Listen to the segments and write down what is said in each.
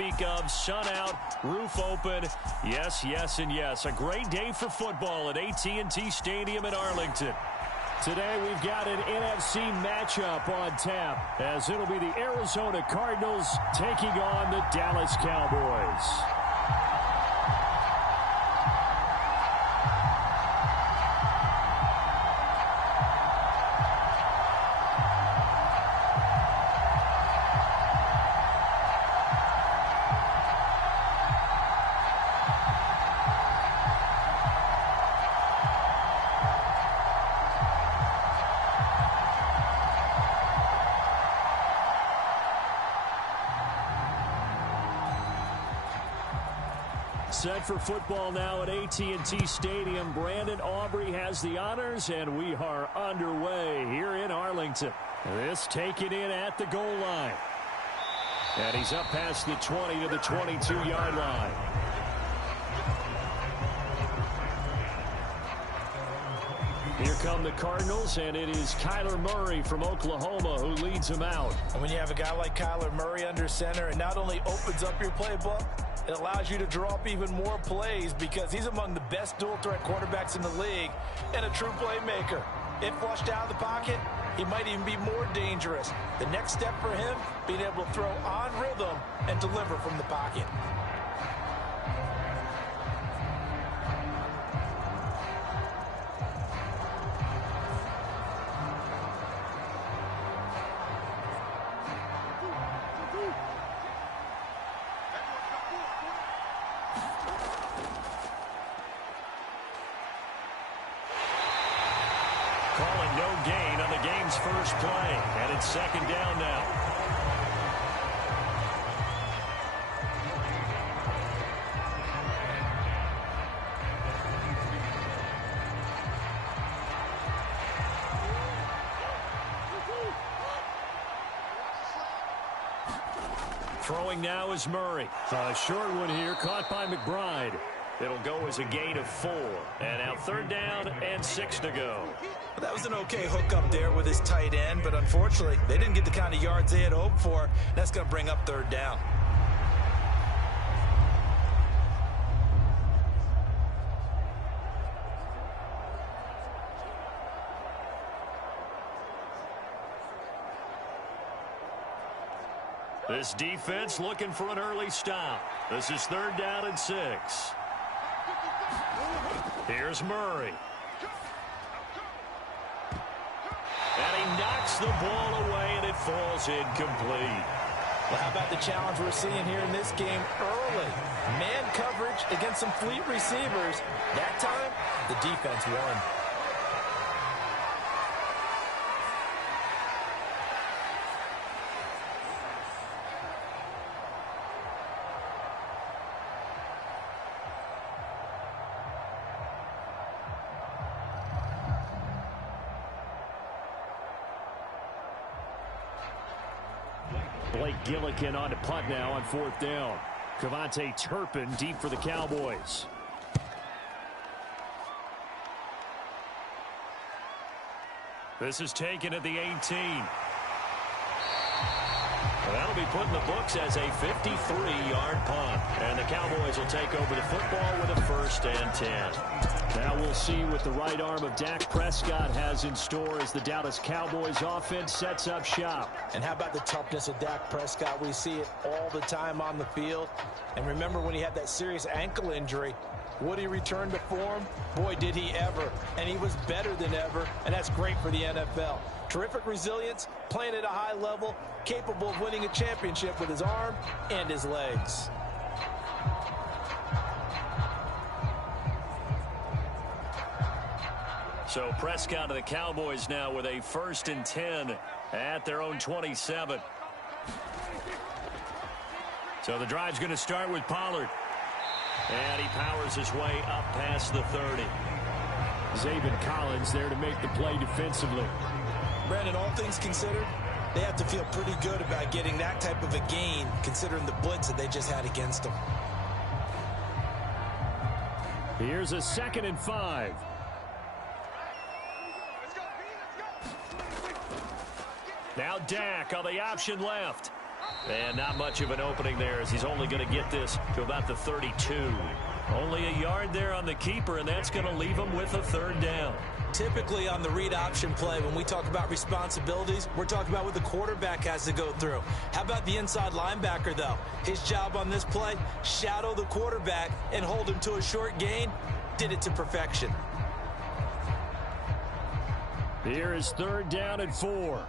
speak of. Sun out, roof open. Yes, yes, and yes. A great day for football at AT&T Stadium in Arlington. Today we've got an NFC matchup on tap, as it'll be the Arizona Cardinals taking on the Dallas Cowboys. Set for football now at AT&T Stadium. Brandon Aubrey has the honors, and we are underway here in Arlington. This taken in at the goal line. And he's up past the 20 to the 22-yard line. Here come the Cardinals, and it is Kyler Murray from Oklahoma who leads them out. And when you have a guy like Kyler Murray under center, it not only opens up your playbook, it allows you to draw up even more plays because he's among the best dual-threat quarterbacks in the league and a true playmaker. If flushed out of the pocket, he might even be more dangerous. The next step for him, being able to throw on rhythm and deliver from the pocket. Calling no gain on the game's first play, and it's second down now. Throwing now is Murray. A short one here, caught by McBride. It'll go as a gain of 4. And now third down and 6 to go. That was an okay hookup there with his tight end, but unfortunately, they didn't get the kind of yards they had hoped for. That's going to bring up third down. This defense looking for an early stop. This is third down and 6. Here's Murray. And he knocks the ball away, and it falls incomplete. Well, how about the challenge we're seeing here in this game early? Man coverage against some fleet receivers. That time, the defense won. Blake Gillikin on to punt now on fourth down. Kevontae Turpin deep for the Cowboys. This is taken at the 18. Well, that'll be put in the books as a 53-yard punt. And the Cowboys will take over the football with a 1st and 10. Now we'll see what the right arm of Dak Prescott has in store as the Dallas Cowboys offense sets up shop. And how about the toughness of Dak Prescott? We see it all the time on the field. And remember when he had that serious ankle injury, would he return to form? Boy, did he ever. And he was better than ever, and that's great for the NFL. Terrific resilience, playing at a high level, capable of winning a championship with his arm and his legs. So Prescott of the Cowboys now with a 1st and 10 at their own 27. So the drive's going to start with Pollard. And he powers his way up past the 30. Zaven Collins there to make the play defensively. Brandon, all things considered, they have to feel pretty good about getting that type of a gain, considering the blitz that they just had against them. Here's a 2nd and 5. Now Dak on the option left. And not much of an opening there as he's only going to get this to about the 32. Only a yard there on the keeper, and that's going to leave him with a third down. Typically on the read option play, when we talk about responsibilities, we're talking about what the quarterback has to go through. How about the inside linebacker, though? His job on this play, shadow the quarterback and hold him to a short gain. Did it to perfection. Here is third down and 4.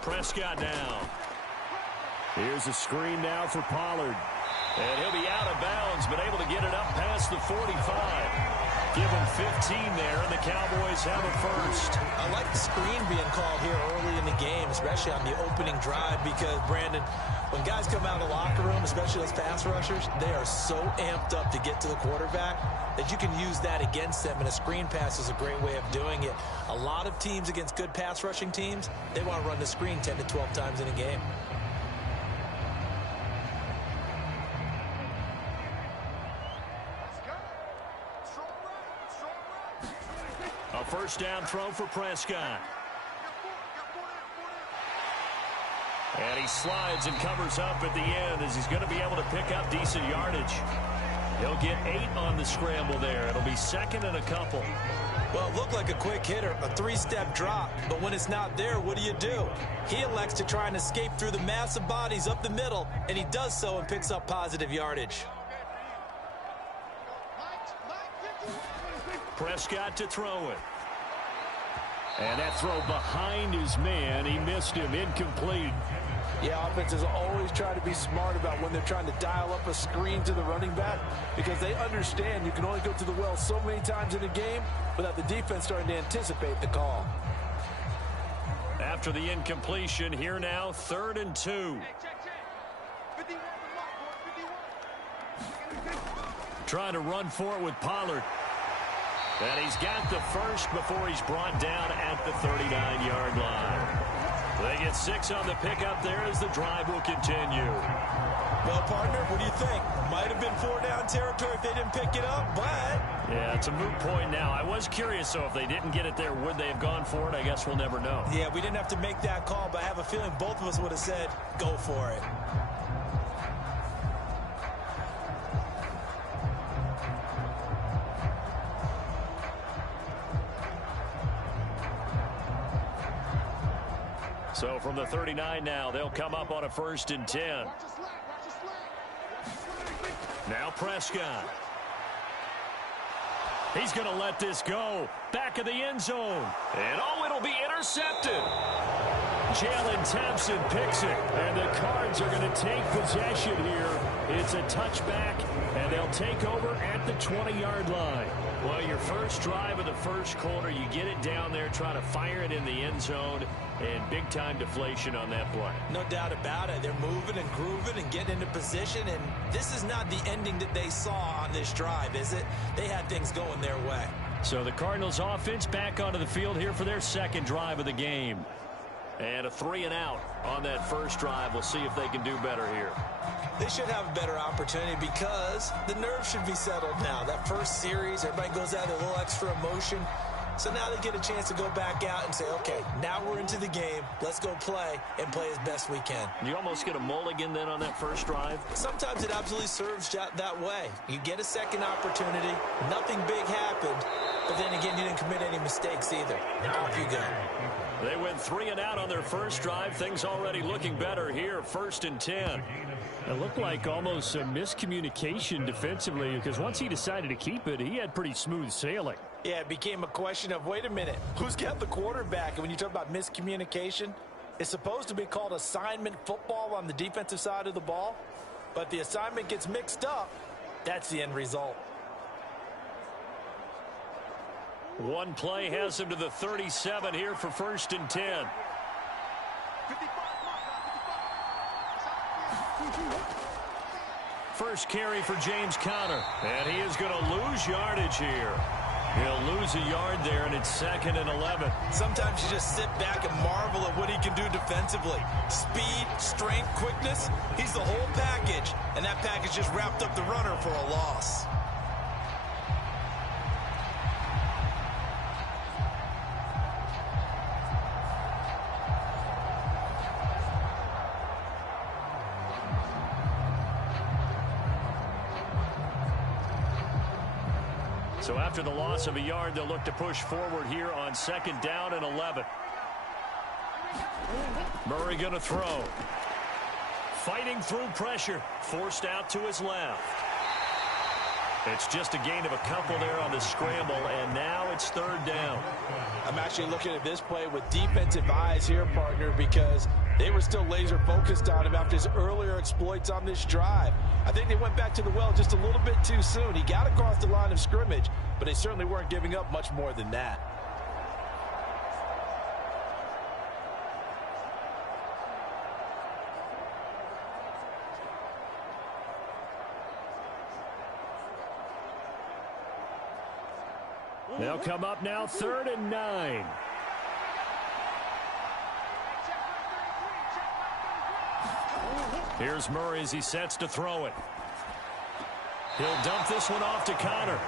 Prescott down. Here's a screen now for Pollard. And he'll be out of bounds, but able to get it up past the 45. Give him 15 there, and the Cowboys have a first. I like the screen being called here early in the game, especially on the opening drive, because, Brandon, when guys come out of the locker room, especially those pass rushers, they are so amped up to get to the quarterback that you can use that against them, and a screen pass is a great way of doing it. A lot of teams against good pass rushing teams, they want to run the screen 10 to 12 times in a game. A first down throw for Prescott. And he slides and covers up at the end as he's going to be able to pick up decent yardage. He'll get 8 on the scramble there. It'll be second and a couple. Well, it looked like a quick hitter, a 3-step drop. But when it's not there, what do? He elects to try and escape through the massive bodies up the middle, and he does so and picks up positive yardage. Prescott to throw it. And that throw behind his man. He missed him. Incomplete. Yeah, offenses always try to be smart about when they're trying to dial up a screen to the running back, because they understand you can only go to the well so many times in a game without the defense starting to anticipate the call. After the incompletion, here now, 3rd and 2. Trying to run for it with Pollard. And he's got the first before he's brought down at the 39-yard line. They get 6 on the pickup there as the drive will continue. Well, partner, what do you think? Might have been 4-down territory if they didn't pick it up, but... Yeah, it's a moot point now. I was curious, so if they didn't get it there, would they have gone for it? I guess we'll never know. Yeah, we didn't have to make that call, but I have a feeling both of us would have said, go for it. So from the 39 now, they'll come up on a 1st and 10. Now Prescott. He's going to let this go. Back of the end zone. And oh, it'll be intercepted. Jalen Thompson picks it. And the Cards are going to take possession here. It's a touchback, and they'll take over at the 20-yard line. Well, your first drive of the first quarter, you get it down there, try to fire it in the end zone, and big-time deflation on that play. No doubt about it. They're moving and grooving and getting into position, and this is not the ending that they saw on this drive, is it? They had things going their way. So the Cardinals offense back onto the field here for their second drive of the game. And a 3-and-out on that first drive. We'll see if they can do better here. They should have a better opportunity because the nerves should be settled now. That first series, everybody goes out with a little extra emotion. So now they get a chance to go back out and say, okay, now we're into the game. Let's go play and play as best we can. You almost get a mulligan then on that first drive? Sometimes it absolutely serves that way. You get a second opportunity. Nothing big happened. But then again, you didn't commit any mistakes either. Off you go. They went 3-and-out on their first drive. Things already looking better here. 1st and 10. It looked like almost a miscommunication defensively because once he decided to keep it, he had pretty smooth sailing. Yeah, it became a question of, wait a minute, who's got the quarterback? And when you talk about miscommunication, it's supposed to be called assignment football on the defensive side of the ball. But the assignment gets mixed up. That's the end result. One play has him to the 37 here for 1st and 10. First carry for James Conner. And he is going to lose yardage here. He'll lose a yard there, and it's 2nd and 11. Sometimes you just sit back and marvel at what he can do defensively. Speed, strength, quickness. He's the whole package. And that package just wrapped up the runner for a loss. So after the loss of a yard, they'll look to push forward here on 2nd down and 11. Murray going to throw. Fighting through pressure. Forced out to his left. It's just a gain of a couple there on the scramble, and now it's 3rd down. I'm actually looking at this play with defensive eyes here, partner, because they were still laser focused on him after his earlier exploits on this drive. I think they went back to the well just a little bit too soon. He got across the line of scrimmage, but they certainly weren't giving up much more than that. They'll come up now 3rd and 9. Here's Murray as he sets to throw it. He'll dump this one off to Connor.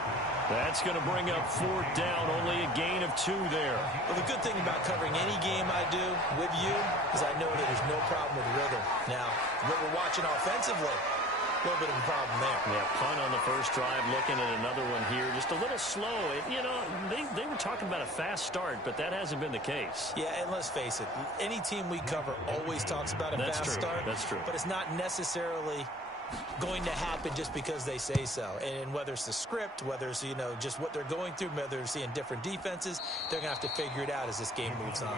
That's going to bring up 4th down, only a gain of 2 there. Well, the good thing about covering any game I do with you is I know that there's no problem with rhythm. Now, what we're watching offensively, a little bit of a problem there. Yeah, punt on the first drive, looking at another one here. Just a little slow. You know, they were talking about a fast start, but that hasn't been the case. Yeah, and let's face it, any team we cover always talks about a fast start. That's true. But it's not necessarily going to happen just because they say so. And whether it's the script, whether it's, you know, just what they're going through, whether they're seeing different defenses, they're going to have to figure it out as this game moves on.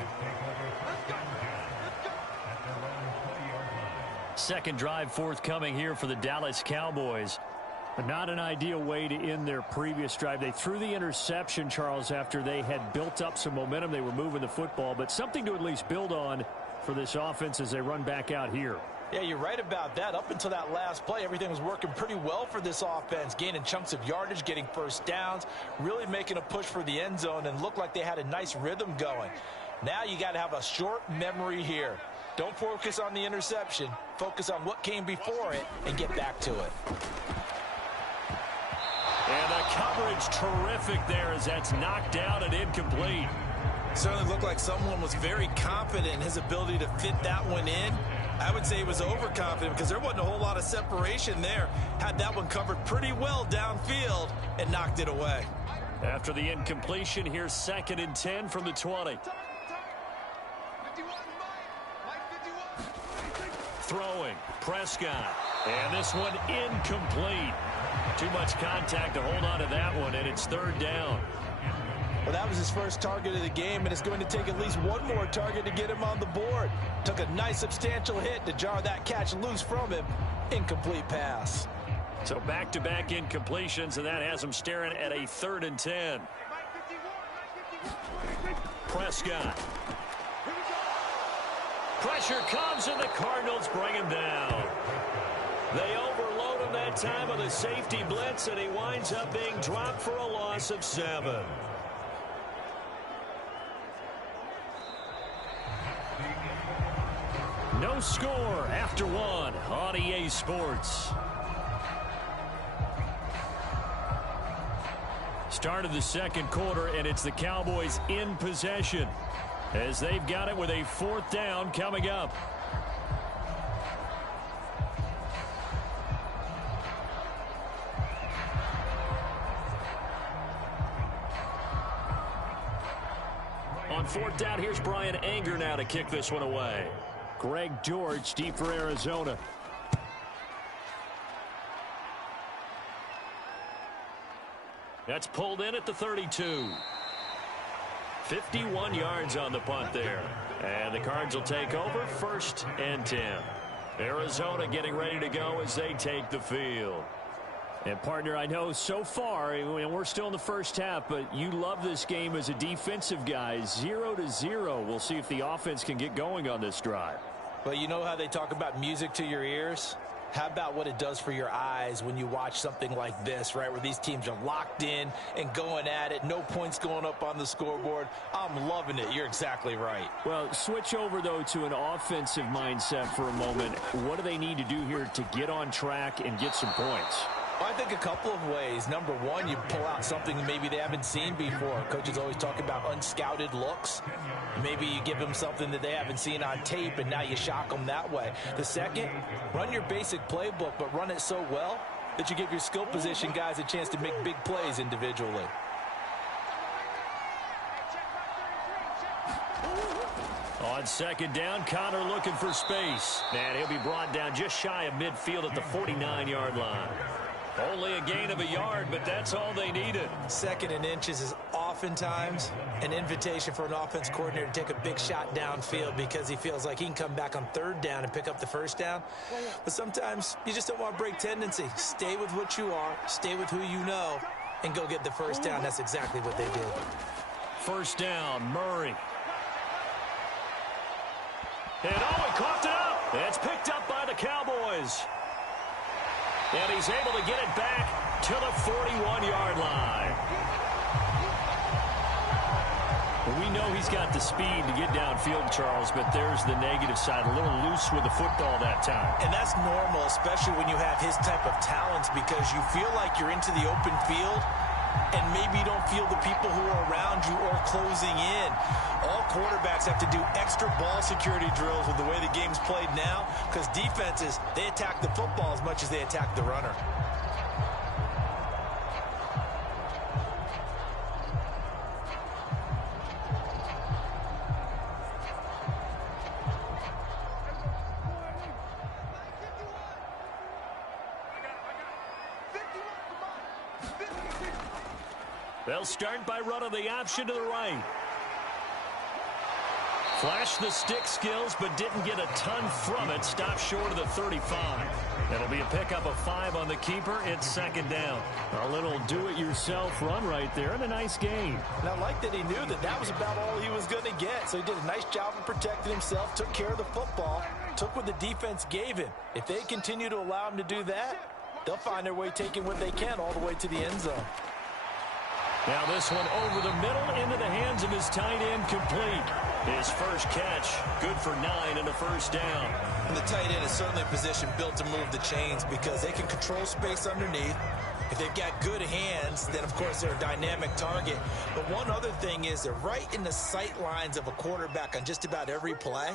2nd drive forthcoming here for the Dallas Cowboys. But not an ideal way to end their previous drive. They threw the interception, Charles, after they had built up some momentum. They were moving the football, but something to at least build on for this offense as they run back out here. Yeah, you're right about that. Up until that last play, everything was working pretty well for this offense, gaining chunks of yardage, getting first downs, really making a push for the end zone, and looked like they had a nice rhythm going. Now you got to have a short memory here. Don't focus on the interception. Focus on what came before it and get back to it. And the coverage terrific there as that's knocked down and incomplete. Certainly looked like someone was very confident in his ability to fit that one in. I would say he was overconfident because there wasn't a whole lot of separation there. Had that one covered pretty well downfield and knocked it away. After the incompletion, here's 2nd and 10 from the 20. Throwing, Prescott. And this one incomplete. Too much contact to hold on to that one, and it's 3rd down. Well, that was his first target of the game, and it's going to take at least one more target to get him on the board. Took a nice substantial hit to jar that catch loose from him. Incomplete pass. So back-to-back incompletions, and that has him staring at a 3rd and 10. Prescott. Pressure comes, and the Cardinals bring him down. They overload him that time with a safety blitz, and he winds up being dropped for a loss of 7. No score after 1 on EA Sports. Start of the 2nd quarter, and it's the Cowboys in possession as they've got it with a 4th down coming up. On 4th down, here's Brian Anger now to kick this one away. Greg George deep for Arizona. That's pulled in at the 32. 51 yards on the punt there. And the Cards will take over 1st and 10. Arizona getting ready to go as they take the field. And, partner, I know so far, and we're still in the first half, but you love this game as a defensive guy. 0-0. We'll see if the offense can get going on this drive. Well, you know how they talk about music to your ears? How about what it does for your eyes when you watch something like this, right, where these teams are locked in and going at it, no points going up on the scoreboard? I'm loving it. You're exactly right. Well, switch over, though, to an offensive mindset for a moment. What do they need to do here to get on track and get some points? Well, I think a couple of ways. Number one, you pull out something maybe they haven't seen before. Coaches always talk about unscouted looks. Maybe you give them something that they haven't seen on tape, and now you shock them that way. The second, run your basic playbook, but run it so well that you give your skill position guys a chance to make big plays individually. On second down, Connor looking for space. And he'll be brought down just shy of midfield at the 49-yard line. Only a gain of a yard, but that's all they needed. Second and inches is oftentimes an invitation for an offense coordinator to take a big shot downfield because he feels like he can come back on third down and pick up the first down. But sometimes you just don't want to break tendency. Stay with what you are, stay with who you know, and go get the first down. That's exactly what they did. First down, Murray. And he coughed it up. It's picked up by the Cowboys. And he's able to get it back to the 41-yard line. Well, we know he's got the speed to get downfield, Charles, but there's the negative side. A little loose with the football that time. And that's normal, especially when you have his type of talents, because you feel like you're into the open field and maybe you don't feel the people who are around you or closing in. All quarterbacks have to do extra ball security drills with the way the game's played now, because defenses, they attack the football as much as they attack the runner. They'll start by running the option to the right. Flashed the stick skills, but didn't get a ton from it. Stopped short of the 35. That'll be a pickup of 5 on the keeper. It's second down. A little do-it-yourself run right there and a nice gain. And I like that he knew that that was about all he was going to get. So he did a nice job of protecting himself, took care of the football, took what the defense gave him. If they continue to allow him to do that, they'll find their way taking what they can all the way to the end zone. Now this one over the middle into the hands of his tight end, complete. His first catch, good for 9 and a first down. And the tight end is certainly a position built to move the chains because they can control space underneath. If they've got good hands, then of course they're a dynamic target. But one other thing is they're right in the sight lines of a quarterback on just about every play.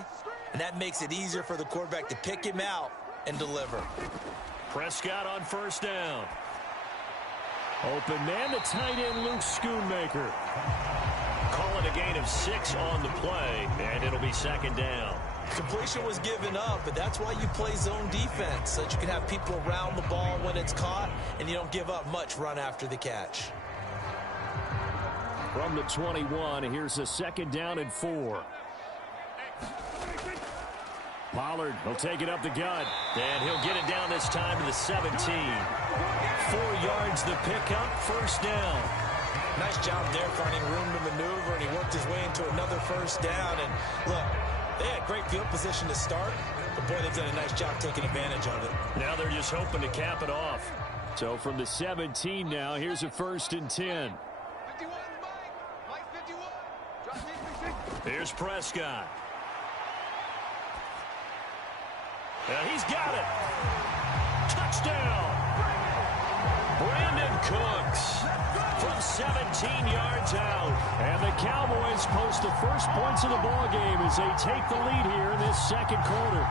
And that makes it easier for the quarterback to pick him out and deliver. Prescott on first down. Open man, the tight end, Luke Schoonmaker. Call it a gain of 6 on the play, and it'll be second down. Completion was given up, but that's why you play zone defense, so that you can have people around the ball when it's caught, and you don't give up much run after the catch. From the 21, here's a second down and 4. Pollard will take it up the gut, and he'll get it down this time to the 17. 4 yards the pickup, first down. Nice job there finding room to maneuver, and he worked his way into another first down. And look, they had great field position to start, but boy, they've done a nice job taking advantage of it. Now they're just hoping to cap it off. So from the 17 now, here's a first and 10. 51, Mike 51. Here's Prescott. He's got it. Touchdown. Brandon Cooks from 17 yards out. And the Cowboys post the first points of the ball game as they take the lead here in this second quarter.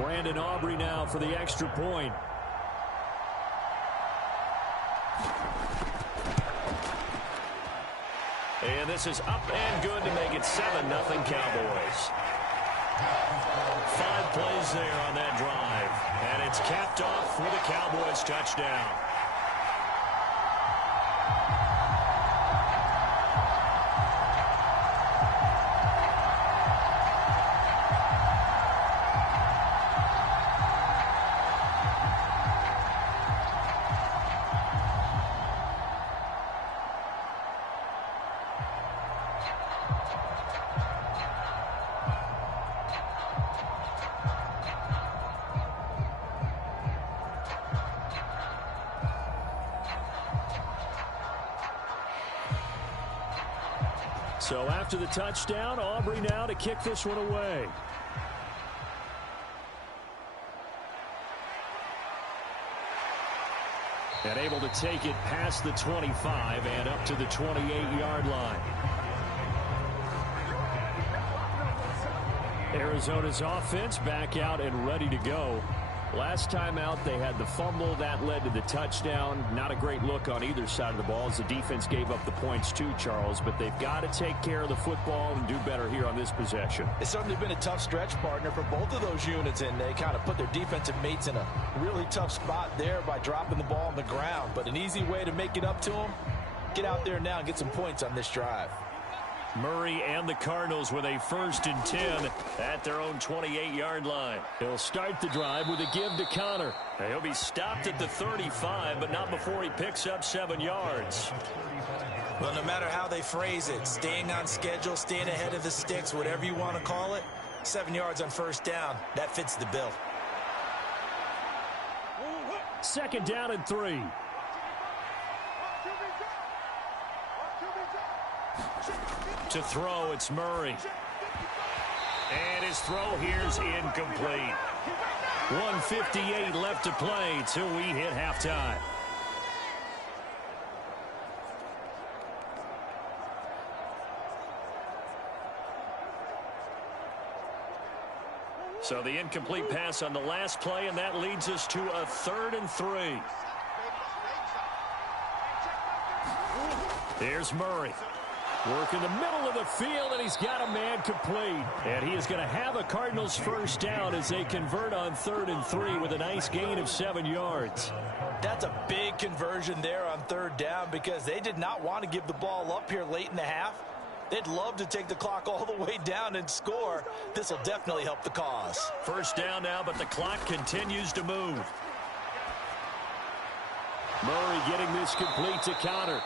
Brandon Aubrey now for the extra point. And this is up and good to make it 7-0 Cowboys. 5 plays there on that drive. And it's capped off with a Cowboys touchdown. So after the touchdown, Aubrey now to kick this one away. And able to take it past the 25 and up to the 28-yard line. Arizona's offense back out and ready to go. Last time out, they had the fumble. That led to the touchdown. Not a great look on either side of the ball as the defense gave up the points too, Charles. But they've got to take care of the football and do better here on this possession. It's certainly been a tough stretch, partner, for both of those units, and they kind of put their defensive mates in a really tough spot there by dropping the ball on the ground. But an easy way to make it up to them, get out there now and get some points on this drive. Murray and the Cardinals with a 1st and 10 at their own 28-yard line. He'll start the drive with a give to Connor. He'll be stopped at the 35, but not before he picks up 7 yards. Well, no matter how they phrase it, staying on schedule, staying ahead of the sticks, whatever you want to call it, 7 yards on 1st down, that fits the bill. 2nd down and 3. To throw, it's Murray. And his throw here's incomplete. 1:58 left to play till we hit halftime. So the incomplete pass on the last play, and that leads us to a 3rd and 3. Here's Murray. Work in the middle of the field, and he's got a man complete. And he is going to have a Cardinals 1st down as they convert on 3rd and 3 with a nice gain of 7 yards. That's a big conversion there on 3rd down because they did not want to give the ball up here late in the half. They'd love to take the clock all the way down and score. This will definitely help the cause. 1st down now, but the clock continues to move. Murray getting this complete to Connor.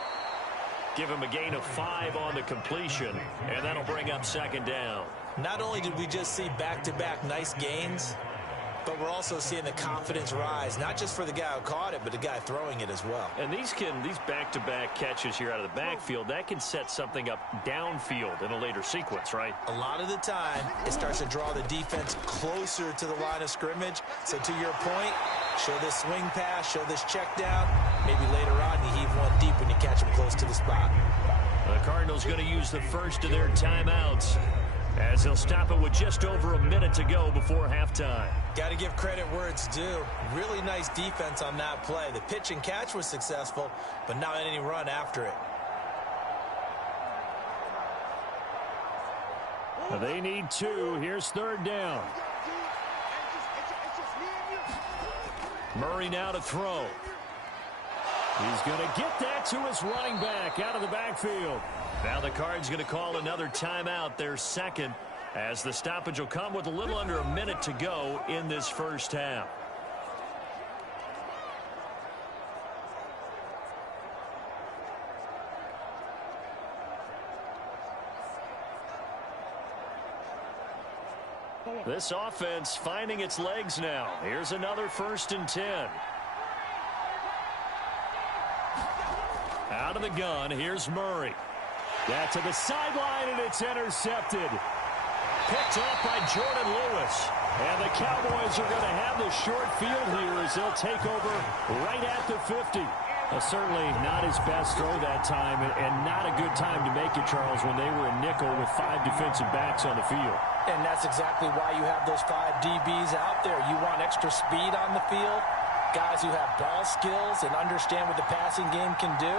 Give him a gain of 5 on the completion, and that'll bring up 2nd down. Not only did we just see back-to-back nice gains, but we're also seeing the confidence rise, not just for the guy who caught it, but the guy throwing it as well. And these back-to-back catches here out of the backfield, that can set something up downfield in a later sequence, right? A lot of the time, it starts to draw the defense closer to the line of scrimmage. So to your point, show this swing pass, show this check down. Maybe later on you heave one deep when you catch him close to the spot. The Cardinals going to use the first of their timeouts as they'll stop it with just over a minute to go before halftime. Got to give credit where it's due. Really nice defense on that play. The pitch and catch was successful, but not any run after it. They need 2. Here's 3rd down. Murray now to throw. He's going to get that to his running back out of the backfield. Now the Cards going to call another timeout, their 2nd, as the stoppage will come with a little under a minute to go in this 1st half. This offense finding its legs now. Here's another 1st and 10. Out of the gun, here's Murray. That to the sideline, and it's intercepted. Picked off by Jordan Lewis. And the Cowboys are going to have the short field here as they'll take over right at the 50. Certainly not his best throw that time, and not a good time to make it, Charles, when they were in nickel with 5 defensive backs on the field. And that's exactly why you have those 5 DBs out there. You want extra speed on the field, guys who have ball skills and understand what the passing game can do,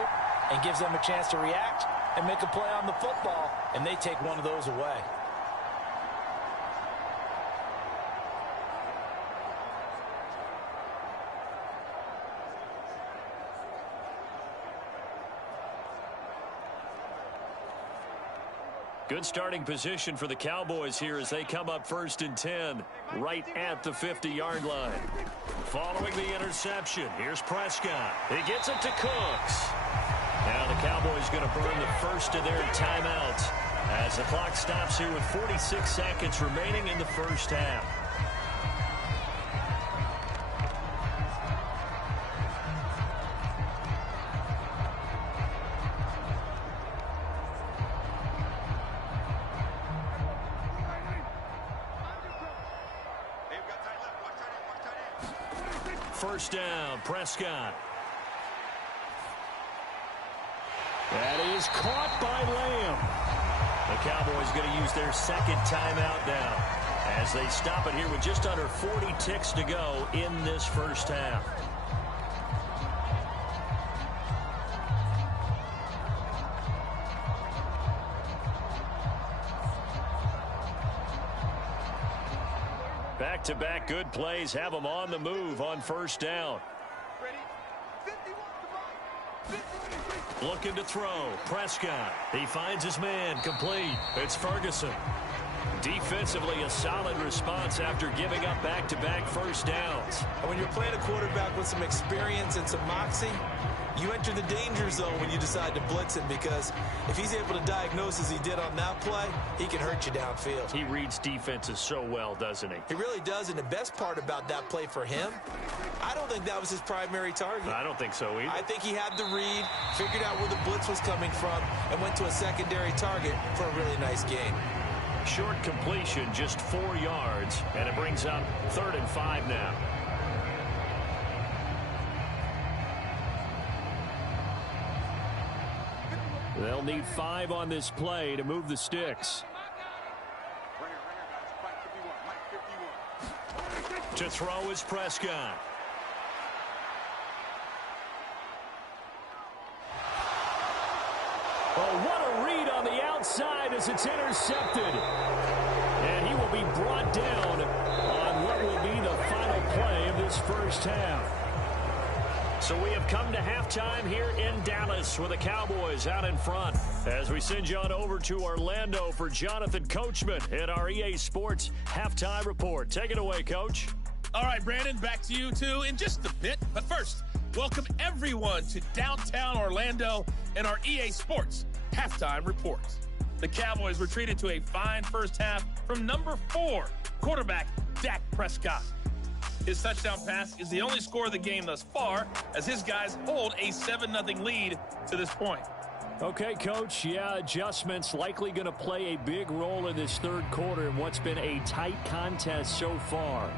and gives them a chance to react and make a play on the football, and they take one of those away. Good starting position for the Cowboys here as they come up 1st and 10 right at the 50-yard line. Following the interception, here's Prescott. He gets it to Cooks. Now the Cowboys going to burn the first of their timeouts as the clock stops here with 46 seconds remaining in the 1st half. first down. Prescott. That is caught by Lamb. The Cowboys going to use their second timeout now as they stop it here with just under 40 ticks to go in this first half. Back-to-back good plays have them on the move on first down. Ready? 51, Looking to throw. Prescott. He finds his man. Complete. It's Ferguson. Defensively, a solid response after giving up back-to-back first downs. And when you're playing a quarterback with some experience and some moxie, you enter the danger zone when you decide to blitz him, because if he's able to diagnose as he did on that play, he can hurt you downfield. He reads defenses so well, doesn't he? He really does, and the best part about that play for him, I don't think that was his primary target. I don't think so either. I think he had the read, figured out where the blitz was coming from, and went to a secondary target for a really nice gain. Short completion, just 4 yards, and it brings up 3rd and 5 now. They'll need 5 on this play to move the sticks. To throw is Prescott. Oh, what a read on the outside as it's intercepted. And he will be brought down on what will be the final play of this first half. So we have come to halftime here in Dallas with the Cowboys out in front. As we send you on over to Orlando for Jonathan Coachman in our EA Sports Halftime Report. Take it away, Coach. All right, Brandon, back to you two in just a bit. But first, welcome everyone to downtown Orlando and our EA Sports Halftime Report. The Cowboys were treated to a fine first half from number 4, quarterback Dak Prescott. His touchdown pass is the only score of the game thus far, as his guys hold a 7-0 lead to this point. Okay, Coach, yeah, adjustments likely going to play a big role in this third quarter in what's been a tight contest so far.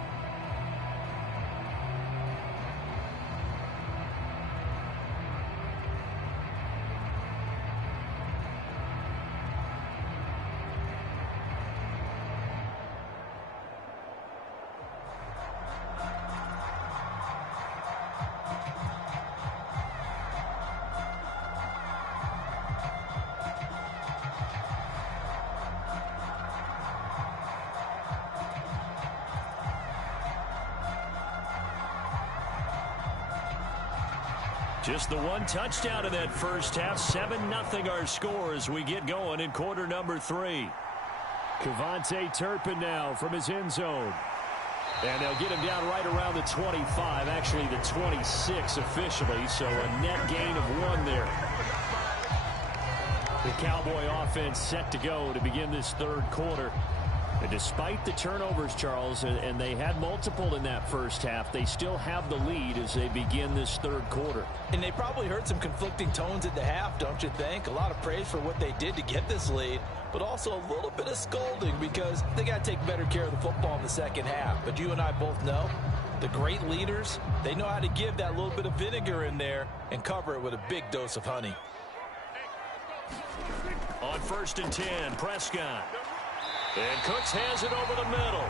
Just the one touchdown in that first half. 7-0 our score as we get going in quarter number 3. KaVontae Turpin now from his end zone. And they'll get him down right around the 25, actually the 26 officially, so a net gain of 1 there. The Cowboy offense set to go to begin this third quarter. And despite the turnovers, Charles, and they had multiple in that first half, they still have the lead as they begin this third quarter. And they probably heard some conflicting tones at the half, don't you think? A lot of praise for what they did to get this lead, but also a little bit of scolding because they got to take better care of the football in the second half. But you and I both know the great leaders, they know how to give that little bit of vinegar in there and cover it with a big dose of honey. On 1st and 10, Prescott. And Cooks has it over the middle.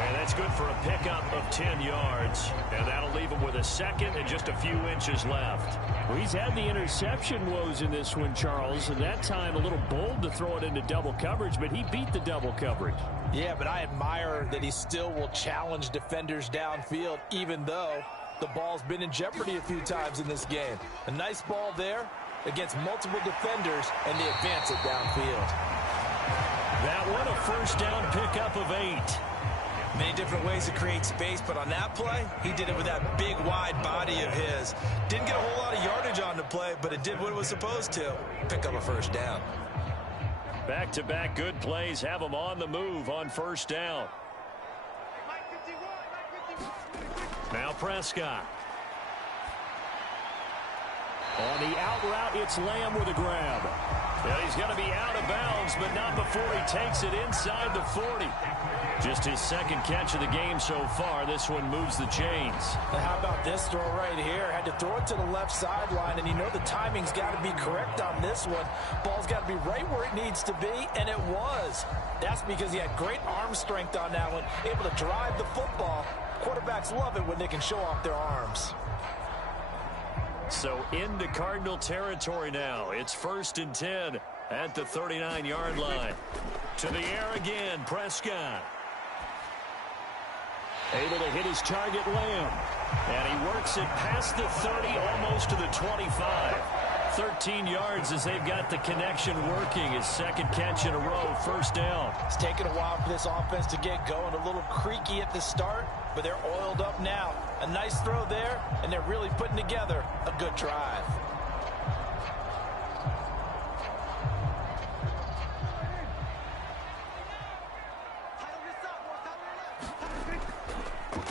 And that's good for a pickup of 10 yards. And that'll leave him with a second and just a few inches left. Well, he's had the interception woes in this one, Charles. And that time a little bold to throw it into double coverage, but he beat the double coverage. Yeah, but I admire that he still will challenge defenders downfield, even though the ball's been in jeopardy a few times in this game. A nice ball there against multiple defenders, and they advance it downfield. That one, a first down pickup of 8. Many different ways to create space, but on that play, he did it with that big, wide body of his. Didn't get a whole lot of yardage on the play, but it did what it was supposed to. Pick up a first down. Back-to-back good plays have them on the move on first down. Now Prescott. On the out route, it's Lamb with a grab. Yeah, he's going to be out of bounds, but not before he takes it inside the 40. Just his second catch of the game so far. This one moves the chains. Now how about this throw right here? Had to throw it to the left sideline, and you know the timing's got to be correct on this one. Ball's got to be right where it needs to be, and it was. That's because he had great arm strength on that one, able to drive the football. Quarterbacks love it when they can show off their arms. So into Cardinal territory now. It's 1st and 10 at the 39-yard line. To the air again, Prescott. Able to hit his target, Lamb. And he works it past the 30, almost to the 25. 13 yards as they've got the connection working. His second catch in a row, 1st down. It's taken a while for this offense to get going. A little creaky at the start, but they're oiled up now. A nice throw there, and they're really putting together a good drive.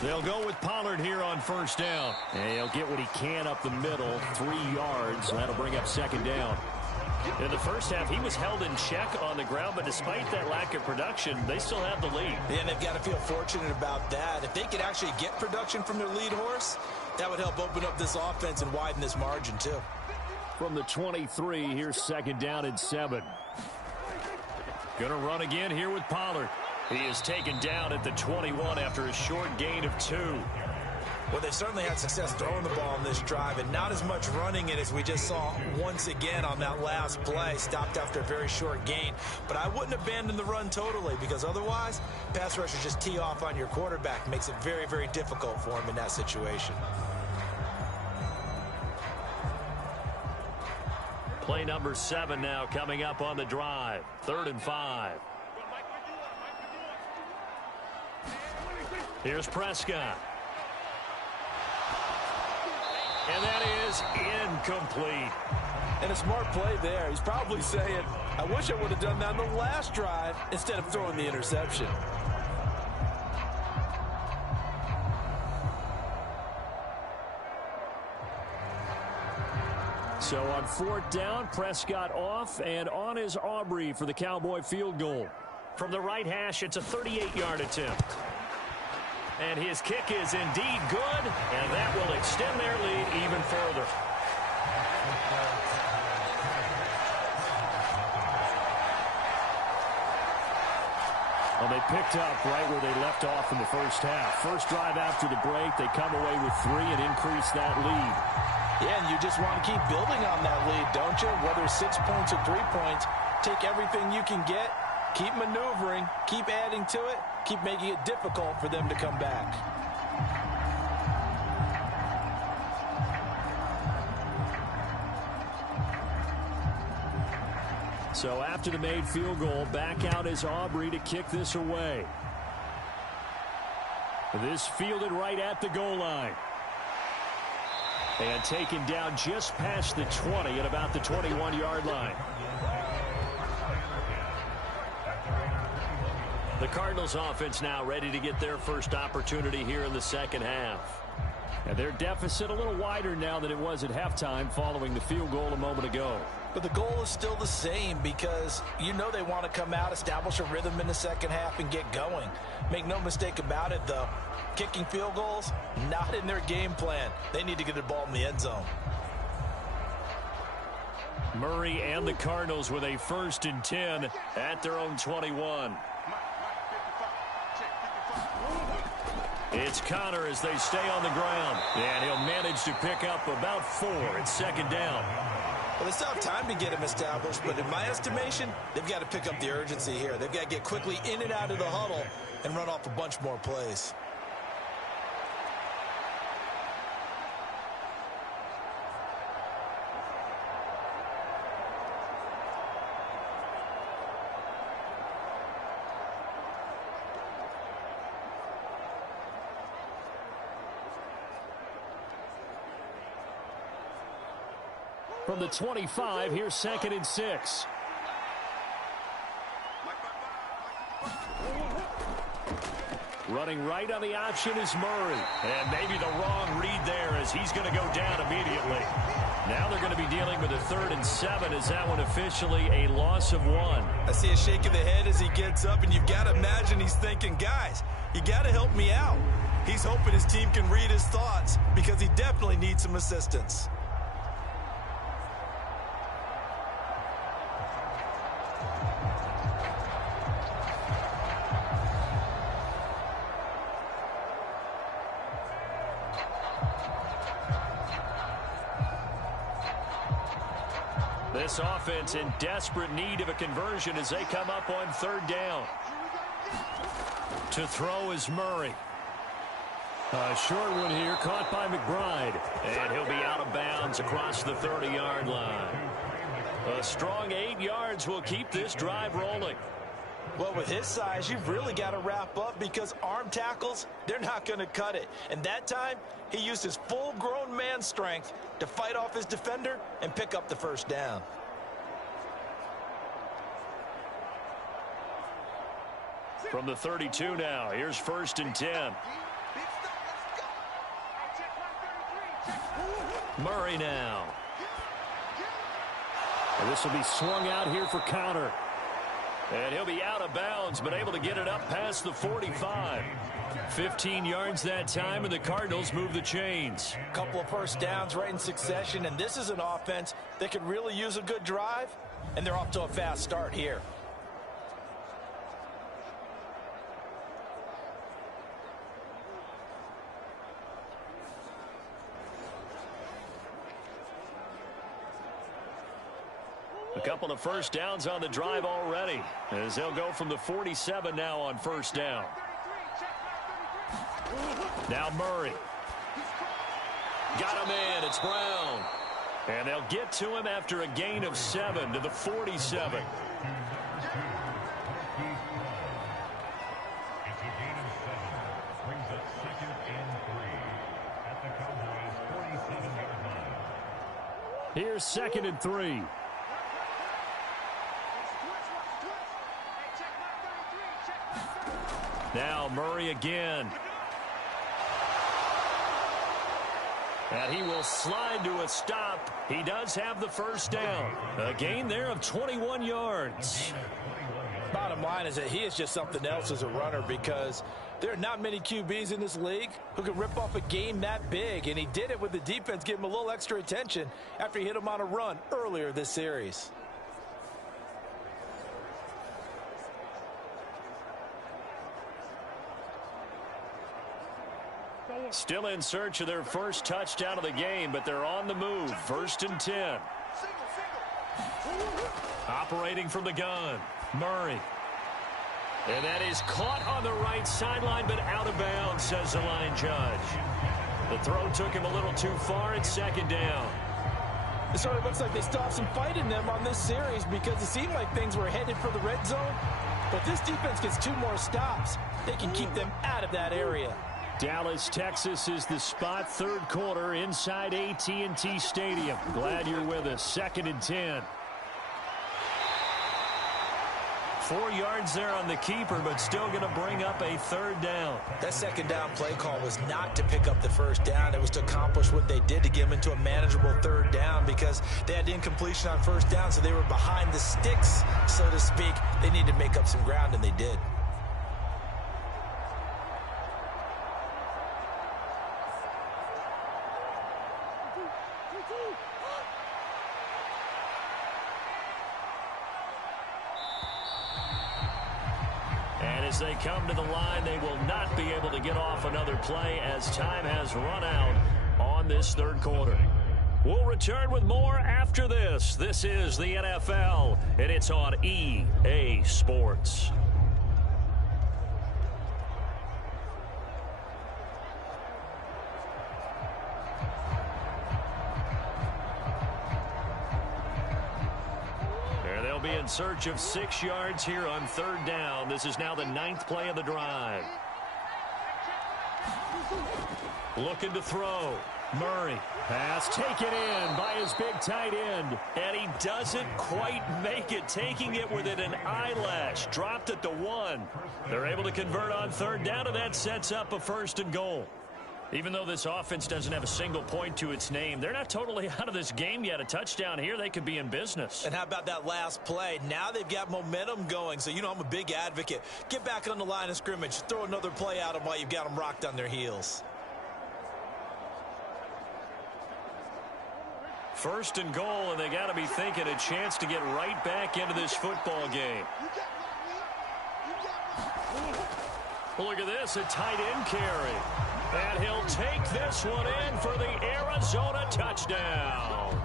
They'll go with Pollard here on 1st down. And he'll get what he can up the middle, 3 yards. That'll bring up 2nd down. In the first half, he was held in check on the ground, but despite that lack of production, they still have the lead. And they've got to feel fortunate about that. If they could actually get production from their lead horse, that would help open up this offense and widen this margin too. From the 23, here's 2nd down and 7. Gonna run again here with Pollard. He is taken down at the 21 after a short gain of 2. Well, they certainly had success throwing the ball in this drive, and not as much running it as we just saw once again on that last play. Stopped after a very short gain. But I wouldn't abandon the run totally, because otherwise, pass rushers just tee off on your quarterback. Makes it very, very difficult for him in that situation. Play number 7 now coming up on the drive. 3rd and 5. Here's Prescott. And that is incomplete. And a smart play there. He's probably saying, I wish I would have done that on the last drive instead of throwing the interception. So on 4th down, Prescott off, and on is Aubrey for the Cowboy field goal. From the right hash, it's a 38-yard attempt. And his kick is indeed good, and that will extend their lead even further. Well, they picked up right where they left off in the first half. First drive after the break, they come away with 3 and increase that lead. Yeah, and you just want to keep building on that lead, don't you? Whether 6 points or 3 points, take everything you can get, keep maneuvering, keep adding to it, keep making it difficult for them to come back. So after the made field goal, back out is Aubrey to kick this away. This fielded right at the goal line. And taken down just past the 20 at about the 21-yard line. The Cardinals offense now ready to get their first opportunity here in the second half. And their deficit a little wider now than it was at halftime following the field goal a moment ago. But the goal is still the same, because you know they want to come out, establish a rhythm in the second half, and get going. Make no mistake about it, though. Kicking field goals, not in their game plan. They need to get the ball in the end zone. Murray and the Cardinals with a 1st and 10 at their own 21. It's Connor as they stay on the ground. And he'll manage to pick up about 4. It's 2nd down. Well, they still have time to get him established, but in my estimation, they've got to pick up the urgency here. They've got to get quickly in and out of the huddle and run off a bunch more plays. From the 25, here's 2nd and 6. Running right on the option is Murray. And maybe the wrong read there as he's going to go down immediately. Now they're going to be dealing with a 3rd and 7. Is that one officially a loss of 1? I see a shake of the head as he gets up, and you've got to imagine he's thinking, guys, you got to help me out. He's hoping his team can read his thoughts because he definitely needs some assistance. This offense in desperate need of a conversion as they come up on 3rd down. To throw is Murray. A short one here, caught by McBride. And he'll be out of bounds across the 30-yard line. A strong 8 yards will keep this drive rolling. Well, with his size, you've really got to wrap up because arm tackles, they're not going to cut it. And that time, he used his full-grown man strength to fight off his defender and pick up the 1st down. From the 32 now, here's 1st and 10. Murray now. And this will be swung out here for counter. And he'll be out of bounds, but able to get it up past the 45. 15 yards that time, and the Cardinals move the chains. A couple of 1st downs right in succession, and this is an offense that could really use a good drive, and they're off to a fast start here. A couple of 1st downs on the drive already, as they'll go from the 47 now on 1st down. Now Murray. Got him in. It's Brown. And they'll get to him after a gain of 7 to the 47. Here's 2nd and 3. Now Murray again. And he will slide to a stop. He does have the 1st down. A gain there of 21 yards. Bottom line is that he is just something else as a runner because there are not many QBs in this league who can rip off a game that big. And he did it with the defense giving him a little extra attention after he hit him on a run earlier this series. Still in search of their 1st touchdown of the game, but they're on the move. 1st and 10. Operating from the gun, Murray. And that is caught on the right sideline, but out of bounds, says the line judge. The throw took him a little too far. It's 2nd down. It sort of looks like they still have some fight in them on this series because it seemed like things were headed for the red zone. But this defense gets 2 more stops. They can keep them out of that area. Dallas, Texas is the spot. 3rd quarter inside AT&T Stadium. Glad you're with us. 2nd and 10. 4 yards there on the keeper, but still going to bring up a 3rd down. That 2nd down play call was not to pick up the 1st down. It was to accomplish what they did to get them into a manageable 3rd down because they had incompletion on 1st down, so they were behind the sticks, so to speak. They needed to make up some ground, and they did. As they come to the line, they will not be able to get off another play as time has run out on this 3rd quarter. We'll return with more after this. This is the NFL, and it's on EA Sports. Be in search of 6 yards here on 3rd down. This is now the 9th play of the drive. Looking to throw. Murray, pass taken in by his big tight end. And he doesn't quite make it, taking it within an eyelash. Dropped at the 1. They're able to convert on third down, and that sets up a 1st and goal. Even though this offense doesn't have a single point to its name, they're not totally out of this game yet. A touchdown here, they could be in business. And how about that last play? Now they've got momentum going, so you know I'm a big advocate. Get back on the line of scrimmage. Throw another play at them while you've got them rocked on their heels. 1st and goal, and they got to be thinking a chance to get right back into this football game. Look at this, a tight end carry. And he'll take this one in for the Arizona touchdown.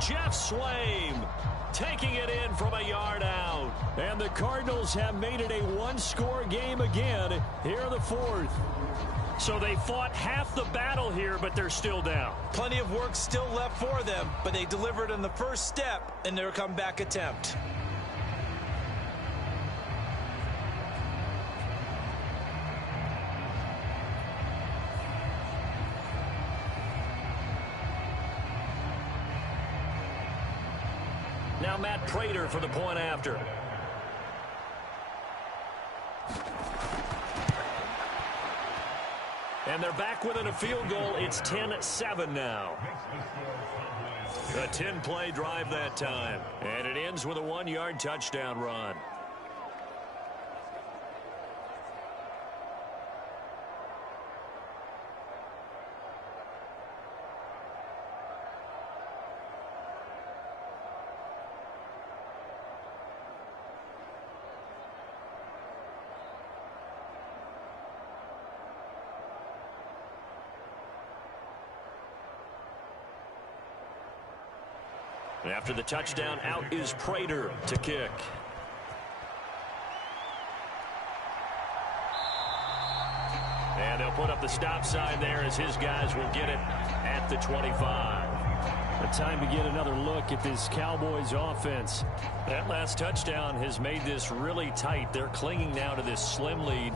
Jeff Swaim taking it in from a yard out. And the Cardinals have made it a one-score game again here in the 4th. So they fought half the battle here, but they're still down. Plenty of work still left for them, but they delivered in the first step in their comeback attempt. Now Matt Prater for the point after. And they're back within a field goal. It's 10-7 now. A 10-play drive that time. And it ends with a 1-yard touchdown run. After the touchdown, out is Prater to kick. And they'll put up the stop sign there as his guys will get it at the 25. A time to get another look at this Cowboys offense. That last touchdown has made this really tight. They're clinging now to this slim lead.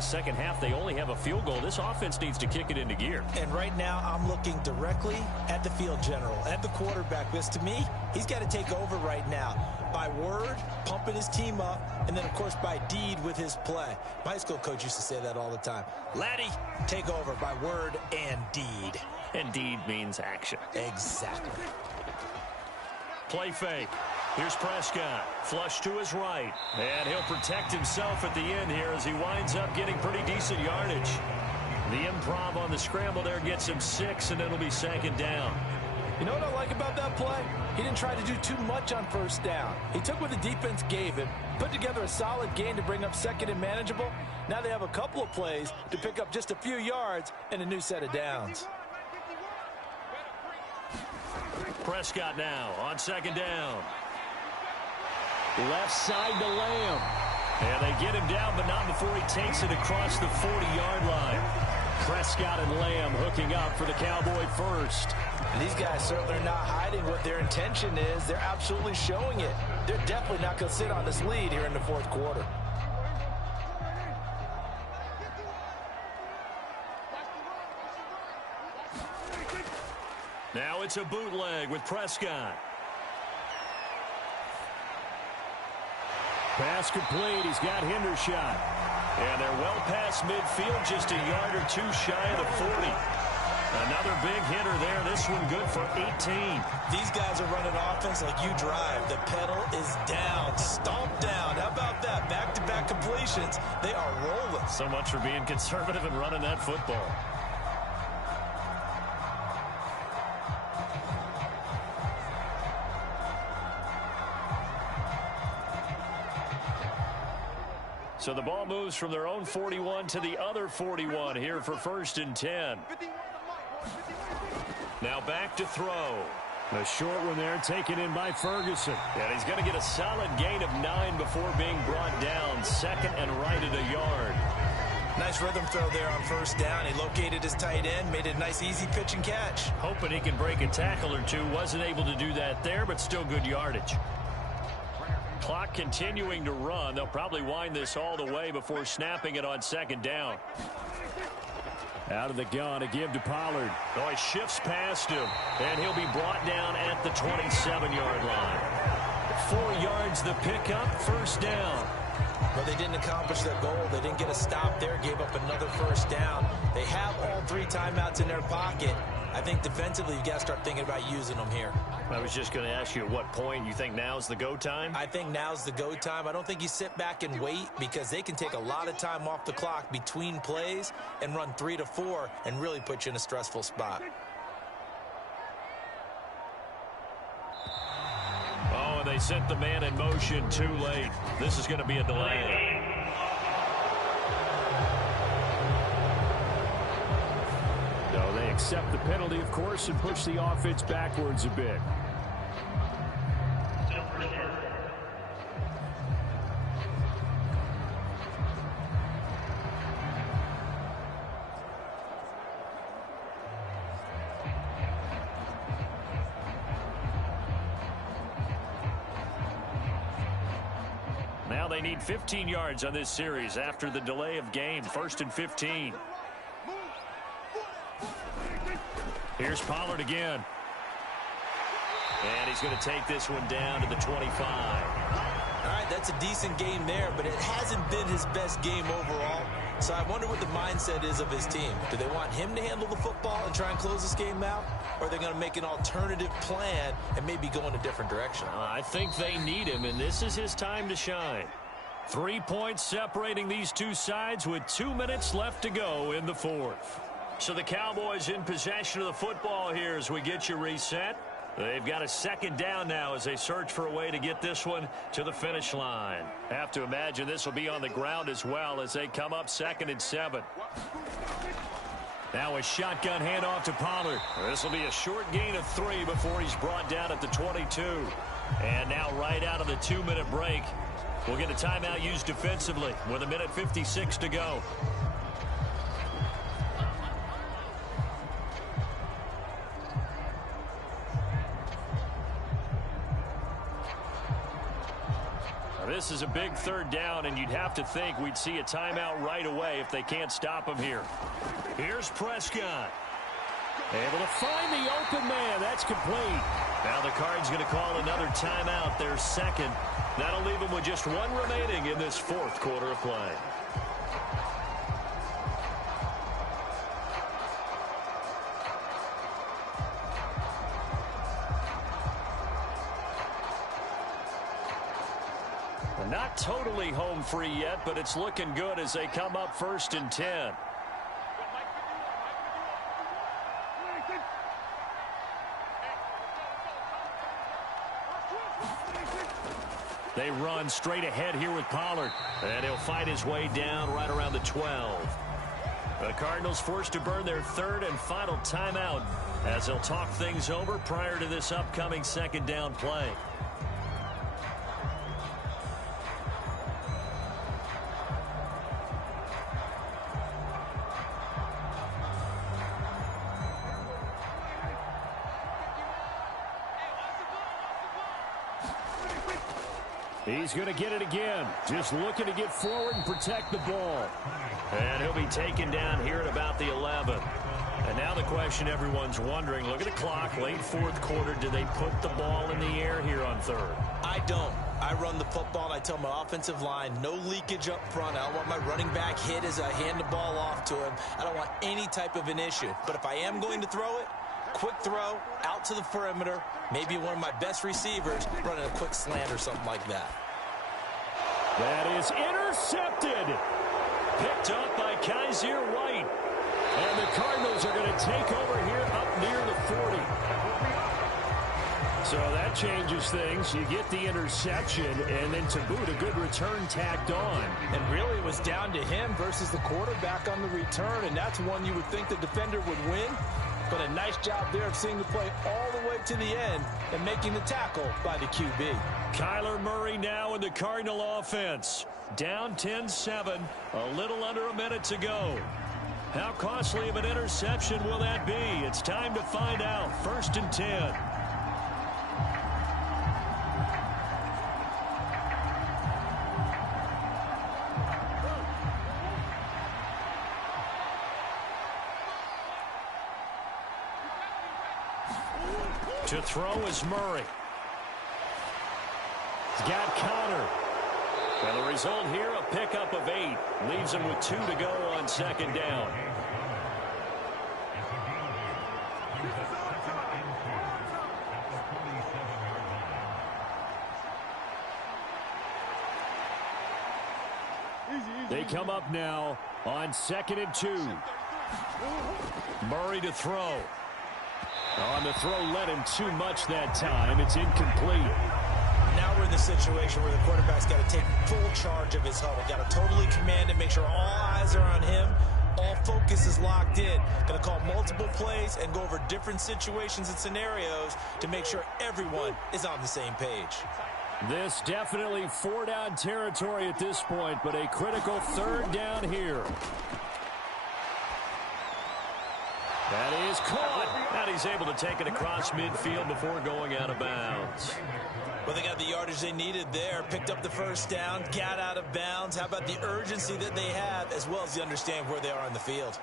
Second half, they only have a field goal. This offense needs to kick it into gear. And right now, I'm looking directly at the field general, at the quarterback, because to me, he's got to take over right now. By word, pumping his team up, and then, of course, by deed with his play. My high school coach used to say that all the time. Laddie, take over by word and deed. And deed means action. Exactly. Play fake. Here's Prescott. Flush to his right. And he'll protect himself at the end here as he winds up getting pretty decent yardage. The improv on the scramble there gets him 6, and it'll be 2nd down. You know what I like about that play? He didn't try to do too much on 1st down. He took what the defense gave him, put together a solid gain to bring up 2nd and manageable. Now they have a couple of plays to pick up just a few yards and a new set of downs. Prescott now on 2nd down. Left side to Lamb. And they get him down, but not before he takes it across the 40-yard line. Prescott and Lamb hooking up for the Cowboy first. And these guys certainly are not hiding what their intention is. They're absolutely showing it. They're definitely not going to sit on this lead here in the 4th quarter. Now it's a bootleg with Prescott. Pass complete. He's got Hendershot. And they're well past midfield, just a yard or two shy of the 40. Another big hitter there. This one good for 18. These guys are running offense like you drive. The pedal is down, stomped down. How about that? Back-to-back completions. They are rolling. So much for being conservative and running that football. So the ball moves from their own 41 to the other 41 here for 1st and 10. Now back to throw. A short one there taken in by Ferguson. And he's going to get a solid gain of 9 before being brought down. 2nd and right at a yard. Nice rhythm throw there on 1st down. He located his tight end, made a nice easy pitch and catch. Hoping he can break a tackle or two. Wasn't able to do that there, but still good yardage. Clock continuing to run. They'll probably wind this all the way before snapping it on 2nd down. Out of the gun to give to Pollard. Oh, he shifts past him, and he'll be brought down at the 27-yard line. 4 yards the pickup, first down. Well, they didn't accomplish their goal. They didn't get a stop there, gave up another first down. They have all 3 timeouts in their pocket. I think defensively you've got to start thinking about using them here. I was just going to ask you at what point you think now's the go time? I think now's the go time. I don't think you sit back and wait because they can take a lot of time off the clock between plays and run 3 to 4 and really put you in a stressful spot. Oh, and they sent the man in motion too late. This is going to be a delay. No, they accept the penalty, of course, and push the offense backwards a bit. Now they need 15 yards on this series after the delay of game. 1st and 15. Here's Pollard again. And he's going to take this one down to the 25. All right, that's a decent game there, but it hasn't been his best game overall. So I wonder what the mindset is of his team. Do they want him to handle the football and try and close this game out? Or are they going to make an alternative plan and maybe go in a different direction? I think they need him, and this is his time to shine. 3 points separating these two sides with 2 minutes left to go in the 4th. So the Cowboys in possession of the football here as we get you reset. They've got a 2nd down now as they search for a way to get this one to the finish line. Have to imagine this will be on the ground as well as they come up 2nd and 7. Now a shotgun handoff to Pollard. This will be a short gain of 3 before he's brought down at the 22. And now right out of the 2-minute break, we'll get a timeout used defensively with 1:56 to go. This is a big 3rd down, and you'd have to think we'd see a timeout right away if they can't stop him here. Here's Prescott. Able to find the open man. That's complete. Now the Cards going to call another timeout, their 2nd. That'll leave them with just 1 remaining in this 4th quarter of play. Not totally home free yet, but it's looking good as they come up 1st and 10. They run straight ahead here with Pollard, and he'll fight his way down right around the 12. The Cardinals forced to burn their 3rd and final timeout as they'll talk things over prior to this upcoming 2nd down play. He's going to get it again. Just looking to get forward and protect the ball. And he'll be taken down here at about the 11. And now the question everyone's wondering, look at the clock, late 4th quarter. Do they put the ball in the air here on 3rd? I don't. I run the football, and I tell my offensive line, no leakage up front. I don't want my running back hit as I hand the ball off to him. I don't want any type of an issue. But if I am going to throw it, quick throw, out to the perimeter, maybe one of my best receivers running a quick slant or something like that. That is intercepted. Picked up by Kaiser White. And the Cardinals are going to take over here up near the 40. So that changes things. You get the interception, and then to boot, a good return tacked on. And really it was down to him versus the quarterback on the return, and that's one you would think the defender would win. But a nice job there of seeing the play all the way to the end and making the tackle by the QB. Kyler Murray now in the Cardinal offense. Down 10-7, a little under a minute to go. How costly of an interception will that be? It's time to find out. 1st and 10. To throw is Murray. He's got Connor. And the result here, a pickup of 8. Leaves him with 2 to go on second down. They come up now on 2nd and 2. Murray to throw. On the throw, led him too much that time. It's incomplete. Now we're in the situation where the quarterback's got to take full charge of his huddle. Got to totally command it, make sure all eyes are on him. All focus is locked in. Going to call multiple plays and go over different situations and scenarios to make sure everyone is on the same page. This definitely 4-down territory at this point, but a critical 3rd down here. That is caught. And he's able to take it across midfield before going out of bounds. Well, they got the yardage they needed there. Picked up the 1st down, got out of bounds. How about the urgency that they have, as well as they understand where they are on the field?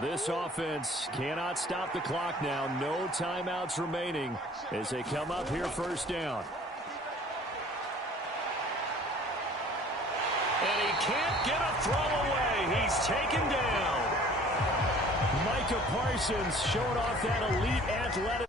This offense cannot stop the clock now. No timeouts remaining as they come up here 1st down. And he can't get a throw away. He's taken down. Micah Parsons showing off that elite athletic.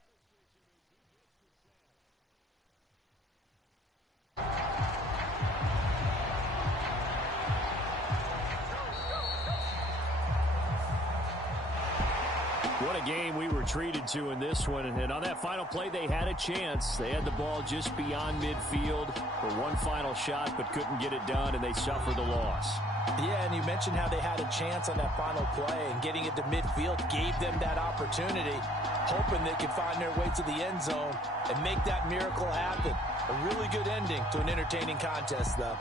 What a game we were treated to in this one. And on that final play, they had a chance. They had the ball just beyond midfield for one final shot, but couldn't get it done, and they suffered the loss. Yeah, and you mentioned how they had a chance on that final play, and getting it to midfield gave them that opportunity, hoping they could find their way to the end zone and make that miracle happen. A really good ending to an entertaining contest, though.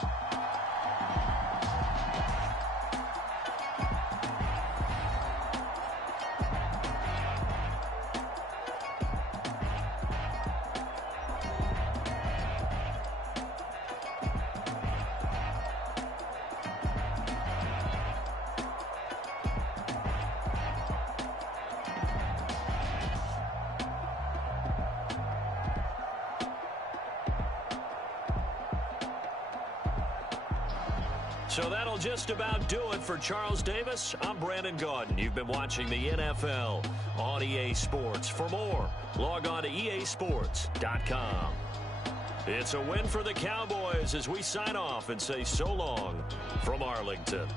So that'll just about do it for Charles Davis. I'm Brandon Gaudin. You've been watching the NFL on EA Sports. For more, log on to easports.com. It's a win for the Cowboys as we sign off and say so long from Arlington.